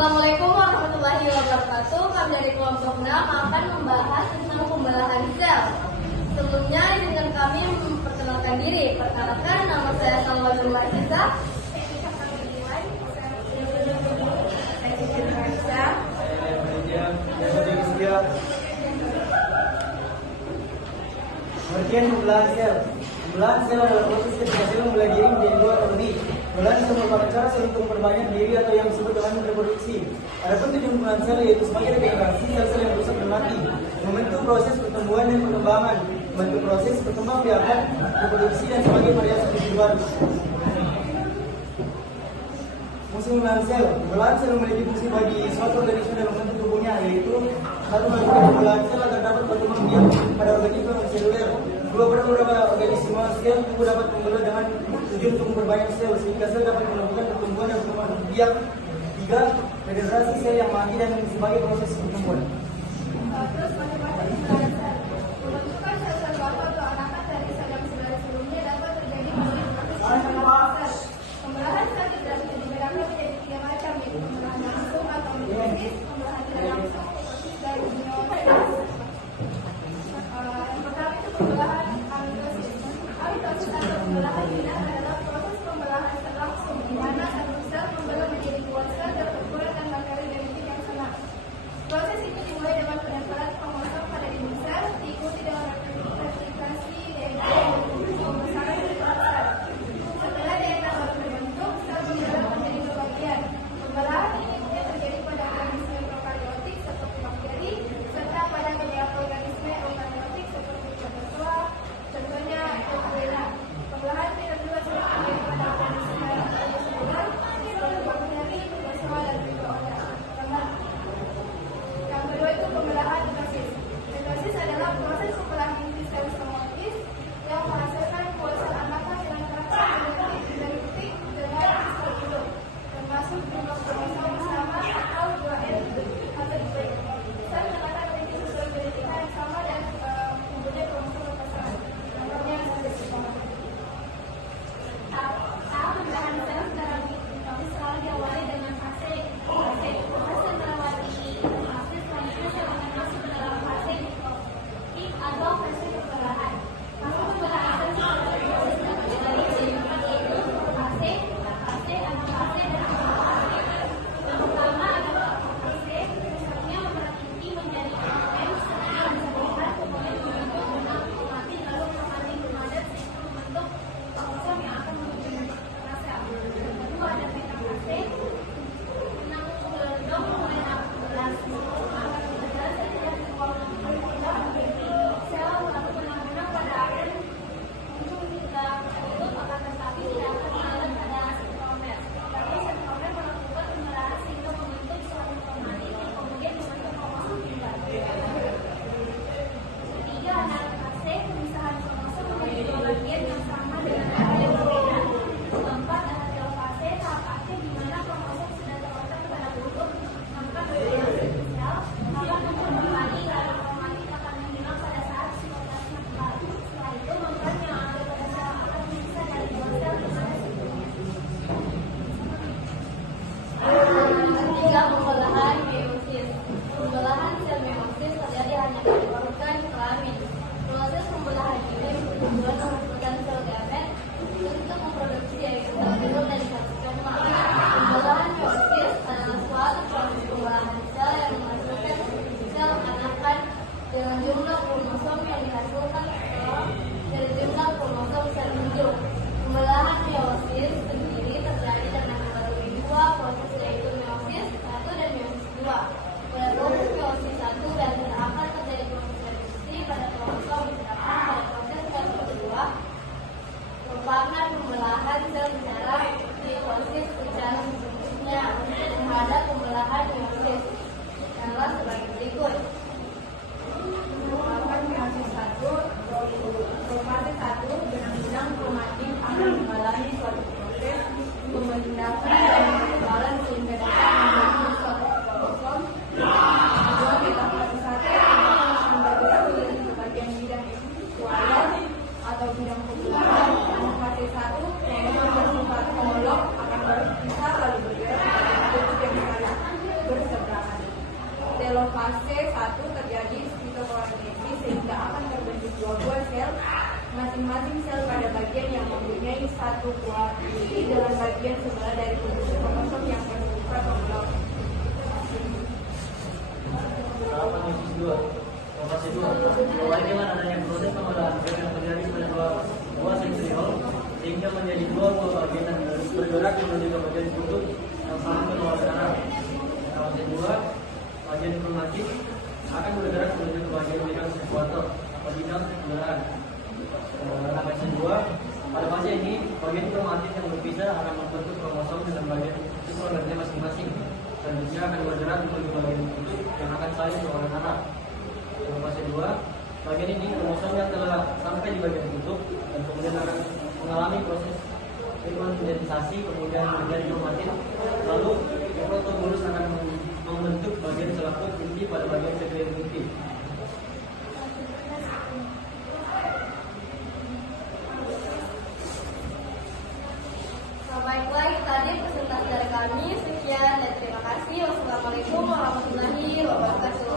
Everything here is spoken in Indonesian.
Assalamualaikum warahmatullahi wabarakatuh. Kami dari kelompok 6 akan membahas tentang pembelahan sel. Sebelumnya izinkan kami memperkenalkan diri. Perkenalkan, nama saya Salwa Marisa. Pengertian pembelahan sel. Pembelahan sel adalah proses ketika sel mulai diri menjadi dua atau lebih. Pembelahan sel merupakan cara sel untuk memperbanyak diri atau yang disebut dengan reproduksi. Adapun tujuan pembelahan sel yaitu sebagai regenerasi sel-sel yang rusak dan mati, membentuk proses pertumbuhan dan perkembangan, membentuk proses perkembangbiakan, reproduksi dan sebagai variasi individu baru. Fungsi pembelahan sel. Pembelahan sel memiliki fungsi bagi suatu organisme dalam bentuk tubuhnya, yaitu satu, melakukan pembelahan sel agar dapat berkembang biak pada organisme seluler. Dua, pada beberapa organisme sel tubuh dapat membelah dengan tujuan untuk memperbanyak sel sehingga sel dapat melakukan pertumbuhan dan perkembangan biak. Tiga, regenerasi sel yang mati dan sebagai proses pertumbuhan. Terus bagaimana pembelahan sel? Pembentukan sel-sel baru atau anakan dari sel yang sudah sebelumnya dapat terjadi melalui proses pembelahan sel. Pembelahan sel dapat dibedakan menjadi tiga macam, yaitu pembelahan langsung atau mitosis, pembelahan tidak langsung, dan meiosis. Yang pertama itu pembelahan amitosis. Amitosis atau pembelahan tidak adalah proses pembelahan sel langsung, di mana satu sel membelah menjadi dua sel dan berkurangkan bakteri genetik yang sama. Proses ini dimulai dengan penempalan kromosom pada dinding sel, diikuti dengan replikasi DNA dan pembesaran ukuran sel. Setelah DNA baru terbentuk, sel dibelah menjadi dua bagian. Pembelahan ini mungkin terjadi pada organisme prokaryotik seperti bakteri, serta pada beberapa organisme eukaryotik seperti protozoa, contohnya Euglena. Pembelahan tidak juga sering terjadi pada organisme uniselular seperti bakteri, protozoa, dan mikroorganisme. Yang kedua itu pembelahan mitosis. Mitosis adalah proses pembelahan inti sel somatis yang menghasilkan buah sel anakan dengan karakter identik dengan sel induk, termasuk jumlah kromosom sama atau 2N atau Y. Sel anakan memiliki sesuai genetika yang sama dan mempunyai kromosom berpasangan. Contohnya sel somatis. Pembelahan sel secara mitosis selalu diawali dengan fase melewati atau fase pembelahan. Fase pembelahan sel secara proses terdiri dari tahapan, yaitu fase, metafase, anafase, dan metafase. Yang pertama adalah metafase, misalnya membelah inti menjadi elemen seperti yang bisa dilihat, kemudian membentuk benang kromatin, lalu kromatin memadat sehingga membentuk kromosom yang akan membentuk sel. Yang kedua ada metafase, benang gelondong mulai belas akan berjalan setiap sel lalu benang-benang pada akhirnya muncul hingga tertutup, akan tetapi tidak akan mengalir pada sentromer. Tapi sentromer melakukan pembelahan sehingga membentuk suatu kromatin yang kemudian membentuk kromosom tunggal. Ketiga, anafase, pemisahan kromosom menjadi dua bagian yang sama dengan arah yang berbeda. Keempat, ada telofase, tahap akhir di mana kromosom sudah terletak pada bentuk maka dominasi sel akan kembali lalu kromatin akan menghilang pada saat sitoplazma kembali. Setelah itu membrana yang ada pada sel akan dipisah dari dua sel di mana sebelumnya. Ketiga, pembelahan meiosis. Pembelahan sel meiosis terjadi hanya pada organ kelamin. Proses pembelahan ini bertujuan menghasilkan sel gamet untuk memproduksi yaitu sel telur dari satu sperma. Pembelahan meiosis adalah suatu proses pembelahan sel yang menghasilkan sel anakan dengan jumlah kromosom yang dihasilkan dari jumlah kromosom sel induk. Pembelahan meiosis sendiri terjadi dengan melalui dua proses yaitu meiosis 1 dan meiosis 2. Pada proses meiosis 1 dan akan terjadi proses reproduksi pada kromosom, sedangkan pada proses meiosis 2 merupakan pembelahan sel secara mitosis secara sesungguhnya. Terhadap pembelahan meiosis adalah sebagai berikut. Meiosis 1, benang-benang kromatin akan mengalami suatu proses pembentukan dan kekebalan sehingga dapat membentuk suatu kromosom. Kedua, metafase 1 akan bergerak menjadi bagian bidang seksual atau bidang pembuahan. Anafase 1, kromosom bersifat homolog akan berpisah lalu bergerak pada bentuk yang sama. fase 1 terjadi sitokoinesi sehingga akan terbentuk dua buah sel, masing-masing sel pada bagian yang mempunyai satu buah isi dengan bagian sebelah dari pembungkus kromosom yang bersifat pembelah. Tahapan dosis 2. Fase 2. Awalnya dengan adanya proses pengolahan sel yang terjadi pada buah sentriol sehingga menjadi dua buah bagian yang bergerak menuju ke bagian kutub yang saling berlawanan arah. Fase 2. Bagian kromatik akan bergerak menuju ke bagian bidang sekuator atau bidang kendaraan. Fase 2. Pada fase ini, bagian kromatik yang berpisah akan membentuk kromosom dengan bagian sekuatornya masing-masing. Selanjutnya akan bergerak menuju bagian kutub yang akan saling berlawanan arah. Fase 2. Bagian ini kromosom yang telah sampai di bagian kutub dan kemudian akan mengalami proses indentisasi, kemudian menjadi kromatin. Lalu protobulus akan membentuk bagian selaput inti pada bagian sekret inti. Baiklah, itu tadi presentasi dari kami. Sekian dan terima kasih. Wassalamualaikum warahmatullahi wabarakatuh.